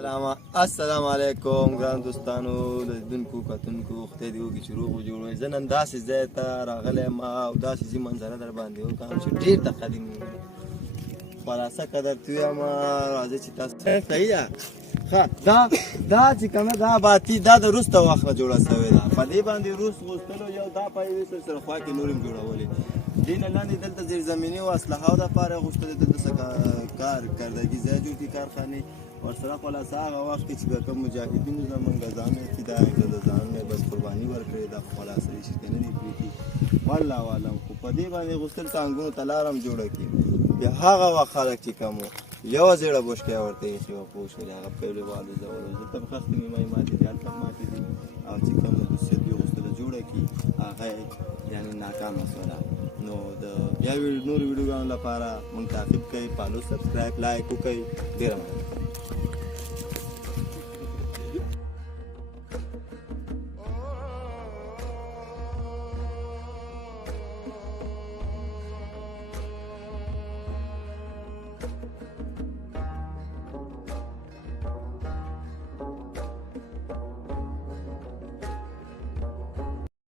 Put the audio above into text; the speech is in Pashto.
السلام علیکم ګران دوستانو لیدونکو کتونکو خدای دې وکړي چې روغ وجوړ زه نن داسې ځای ته راغلی یم او داسې ځي منظره در باندې وکړم چې ډېر د قدیم خلاصه که درته ووایم راځئ چې تاسو صحیح ده ښه دا چې کومه دا باتي دا د وروسته وخت نه جوړه شوې ده په دې باندې روس غوښتلو یو دا پایې سره خوا کې نور هم جوړولې دې نه لاندې دلته زیرزمیني او اسلحو دپاره غوښتلې دلته څه کارګردګي ځای جوړ کړي کارخانې ورسره خلاصه هغه وخت کې چې به کوم مجاهدینو زمونږ ځانونه چې دا د ځانونه بس قرباني ورکړې ده خو خلاصه یې شرکې نه دي پرېښي والله عالم خو په دې باندې غوښتل ټانګونو ته لاره هم جوړه کړي بیا هغه وخت خلک چې کوم یوه زیړه بوشکه ورته ایښې وه پوه شولې هغه پیلې والو ځولو دلته به خښتې مې ماتې دي هلته ماتې دي او چې کوم دوسیت یې غوښتله جوړه کړي هغه یعنې ناکامه شوله نو د بیا نورو ویډیوګانو لپاره موږ تعقیب کوئ فالو سبسکرایب لایک وکړئ ډېره مننه